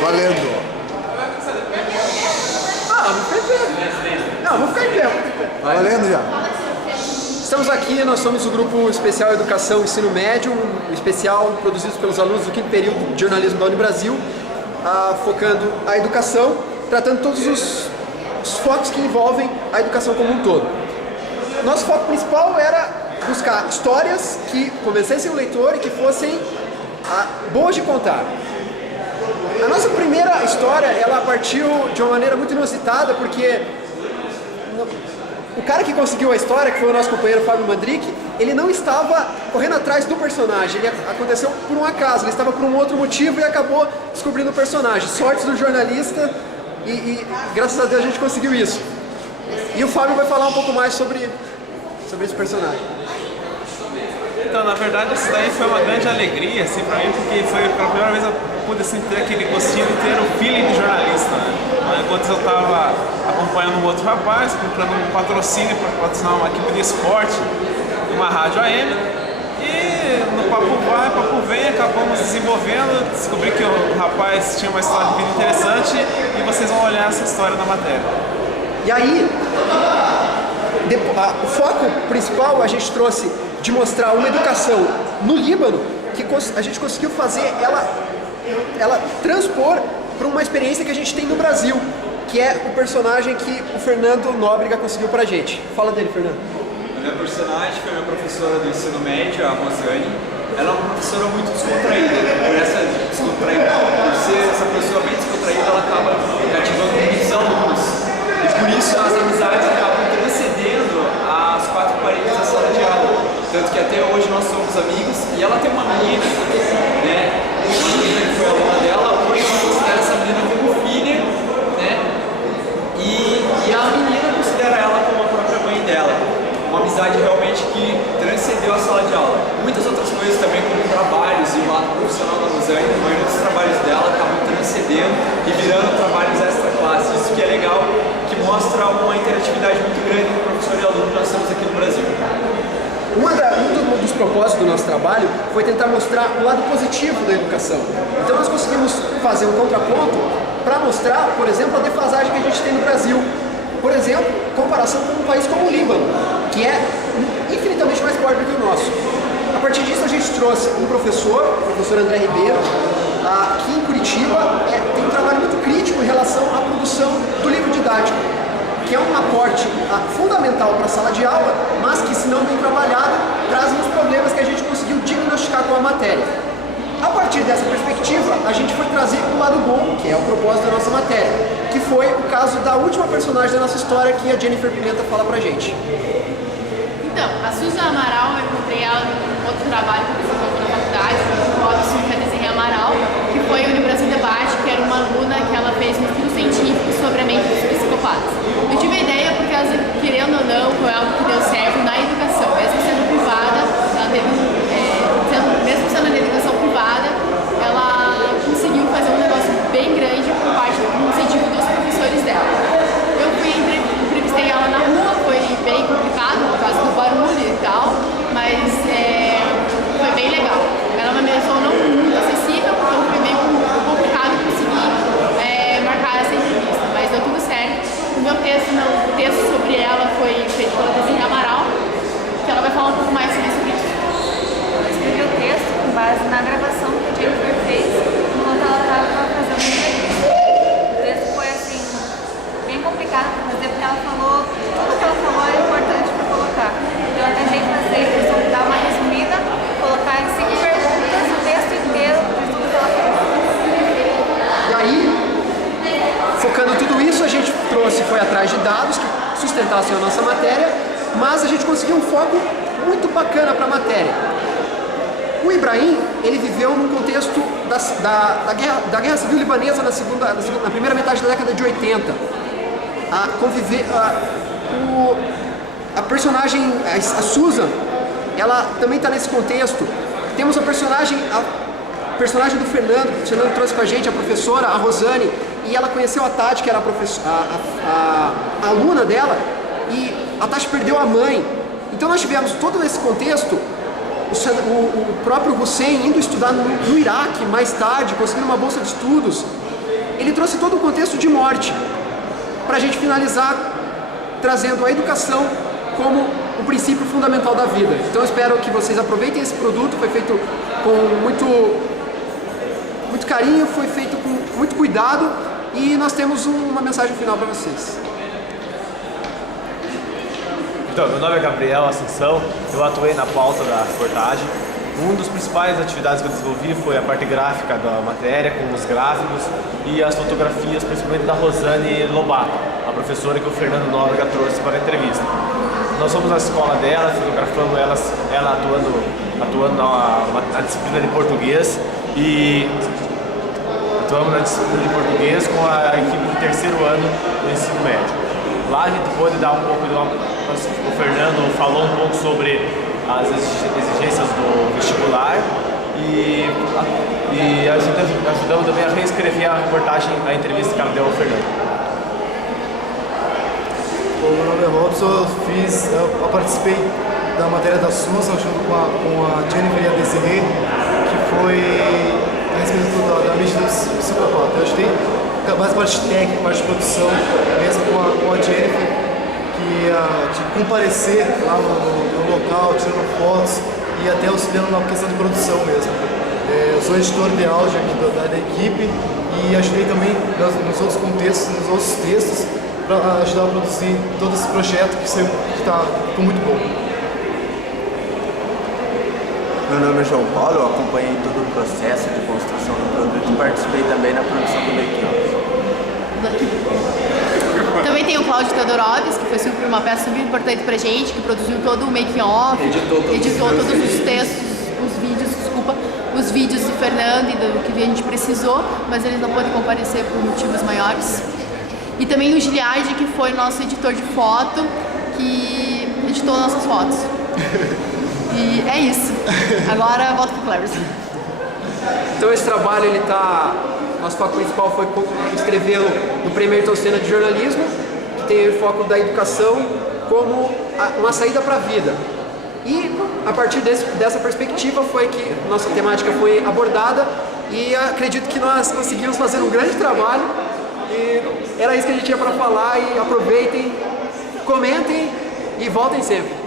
Valendo. Ah, vou ficar em pé. Não, vou ficar em pé. Tá valendo já. Estamos aqui, nós somos o Grupo Especial Educação e Ensino Médio, um especial produzido pelos alunos do 5º período de jornalismo da Unibrasil, focando a educação, tratando todos os focos que envolvem a educação como um todo. Nosso foco principal era buscar histórias que convencessem o leitor e que fossem boas de contar. A nossa primeira história, ela partiu de uma maneira muito inusitada, porque o cara que conseguiu a história, que foi o nosso companheiro Fábio Mandrick, ele não estava correndo atrás do personagem, ele aconteceu por um acaso, ele estava por um outro motivo e acabou descobrindo o personagem. Sorte do jornalista e graças a Deus a gente conseguiu isso. E o Fábio vai falar um pouco mais sobre esse personagem. Então, na verdade, isso daí foi uma grande alegria, assim, pra mim, porque foi pela primeira vez eu pude assim, ter aquele gostinho de ter o feeling de jornalista, né? Enquanto eu estava acompanhando um outro rapaz, comprando um patrocínio para patrocinar uma equipe de esporte, uma rádio AM, e no papo vai, papo vem, acabamos desenvolvendo, descobri que o rapaz tinha uma história de vida interessante e vocês vão olhar essa história na matéria. E aí, o foco principal a gente trouxe de mostrar uma educação no Líbano que a gente conseguiu fazer ela transpor para uma experiência que a gente tem no Brasil, que é o personagem que o Fernando Nóbrega conseguiu pra gente. Fala dele, Fernando. A minha personagem foi a minha professora do ensino médio, a Rosane. Ela é uma professora muito descontraída, por essa descontraída, por ser essa pessoa bem descontraída, ela acaba cativando muitos alunos. E por isso as amizades acabam transcendendo as quatro paredes da sala de aula. Tanto que até hoje nós somos amigos e ela tem uma menina, né? Uma menina que foi aluna dela, hoje ela considera essa menina como filha, né? E a menina considera ela como a própria mãe dela. Uma amizade realmente que transcendeu a sala de aula. Muitas outras coisas também, como trabalhos e o lado profissional da Rosane, a maioria dos trabalhos dela acabam transcendendo e virando trabalhos extra-classe. Isso que é legal, que mostra uma interatividade muito grande entre professor e aluno que nós temos aqui no Brasil. Um dos propósitos do nosso trabalho foi tentar mostrar o lado positivo da educação. Então nós conseguimos fazer um contraponto para mostrar, por exemplo, a defasagem que a gente tem no Brasil. Por exemplo, comparação com um país como o Líbano, que é infinitamente mais pobre que o nosso. A partir disso a gente trouxe um professor, o professor André Ribeiro, aqui em Curitiba, tem um trabalho muito crítico em relação à produção do livro didático, que é um aporte fundamental para a sala de aula, mas que, se não bem trabalhado, traz uns problemas que a gente conseguiu diagnosticar com a matéria. A partir dessa perspectiva, a gente foi trazer um lado bom, que é o propósito da nossa matéria, que foi o caso da última personagem da nossa história, que a Jennifer Pimenta fala pra gente. Então, a Susan Amaral, eu encontrei ela em outro trabalho que eu fiz na faculdade, o Robson Cadezinha Amaral, que foi o Unibrasil Debate, que era uma aluna que ela fez um estudo científico sobre a mente dos psicopatas. Eu tive a ideia porque, elas, querendo ou não, foi algo que deu certo na educação, mesmo sendo privada, ela teve mesmo sendo na educação privada, ela conseguiu fazer um negócio bem grande por parte do incentivo dos professores dela. Eu entrevistei ela na rua, foi bem complicado por causa do barulho e tal, mas foi bem legal. Ela é uma pessoa não muito acessível, então foi bem complicado conseguir marcar essa entrevista, mas deu tudo certo. O meu texto, o texto sobre ela foi feito pela Cadezinha Amaral, que ela vai falar um pouco mais sobre isso. Eu escrevi o texto com base na gravação que a Jennifer fez enquanto ela estava fazendo a entrevista. O texto foi assim, bem complicado para fazer porque ela falou, tudo que ela falou era importante para colocar. Então eu tentei fazer, dar uma resumida, colocar em 5 perguntas o texto inteiro de tudo que ela falou. E aí, focando tudo isso, a gente foi atrás de dados que sustentassem a nossa matéria, mas a gente conseguiu um foco muito bacana para a matéria. O Ibrahim, ele viveu num contexto da Guerra Civil Libanesa na primeira metade da década de 80. A personagem, a Susan, ela também está nesse contexto. Temos a personagem do Fernando, que o Fernando trouxe com a gente, a professora, a Rosane, e ela conheceu a Tati, que era a aluna dela, e a Tati perdeu a mãe. Então nós tivemos todo esse contexto, o próprio Hussein indo estudar no Iraque mais tarde, conseguindo uma bolsa de estudos, ele trouxe todo o contexto de morte, para a gente finalizar trazendo a educação como o princípio fundamental da vida. Então eu espero que vocês aproveitem esse produto, foi feito com muito carinho, foi feito com muito cuidado e nós temos uma mensagem final para vocês. Então, meu nome é Gabriel Assunção, eu atuei na pauta da reportagem. Uma das principais atividades que eu desenvolvi foi a parte gráfica da matéria, com os gráficos e as fotografias, principalmente da Rosane Lobato, a professora que o Fernando Nóbrega trouxe para a entrevista. Nós fomos na escola dela, fotografamos ela atuando na disciplina de português e atuamos na disciplina de português com a equipe do terceiro ano do ensino médio. Lá a gente pôde dar um pouco o Fernando falou um pouco sobre as exigências do vestibular e ajudamos também a reescrever a reportagem, a entrevista que ela deu ao Fernando. Meu nome é Robson, eu participei da matéria da Susan junto com a Jennifer e a Desiree, que foi a respeito da mente do psicopata. Eu ajudei mais parte técnica, parte de produção, mesmo com a Jennifer, que ia comparecer lá no local, tirando fotos e até auxiliando na questão de produção mesmo. Eu sou editor de áudio aqui da equipe e ajudei também nos outros contextos, nos outros textos, para ajudar a produzir todo esse projeto que ficou muito bom. Meu nome é João Paulo, eu acompanhei todo o processo de construção do produto e participei também na produção do make-off. Também tem o Cláudio Teodorovski, que foi uma peça super importante pra gente, que produziu todo o making-off, editou todos os textos, os vídeos do Fernando e do que a gente precisou, mas ele não pôde comparecer por motivos maiores. E também o Giliardi, que foi nosso editor de foto, que editou nossas fotos. E é isso. Agora volto pro Cleverson. Então esse trabalho, nosso foco principal foi escrevê-lo no Prêmio Ayrton Senna de Jornalismo, que tem o foco da educação como uma saída para a vida. E a partir dessa perspectiva foi que nossa temática foi abordada e acredito que nós conseguimos fazer um grande trabalho. E era isso que a gente tinha para falar e aproveitem, comentem e voltem sempre.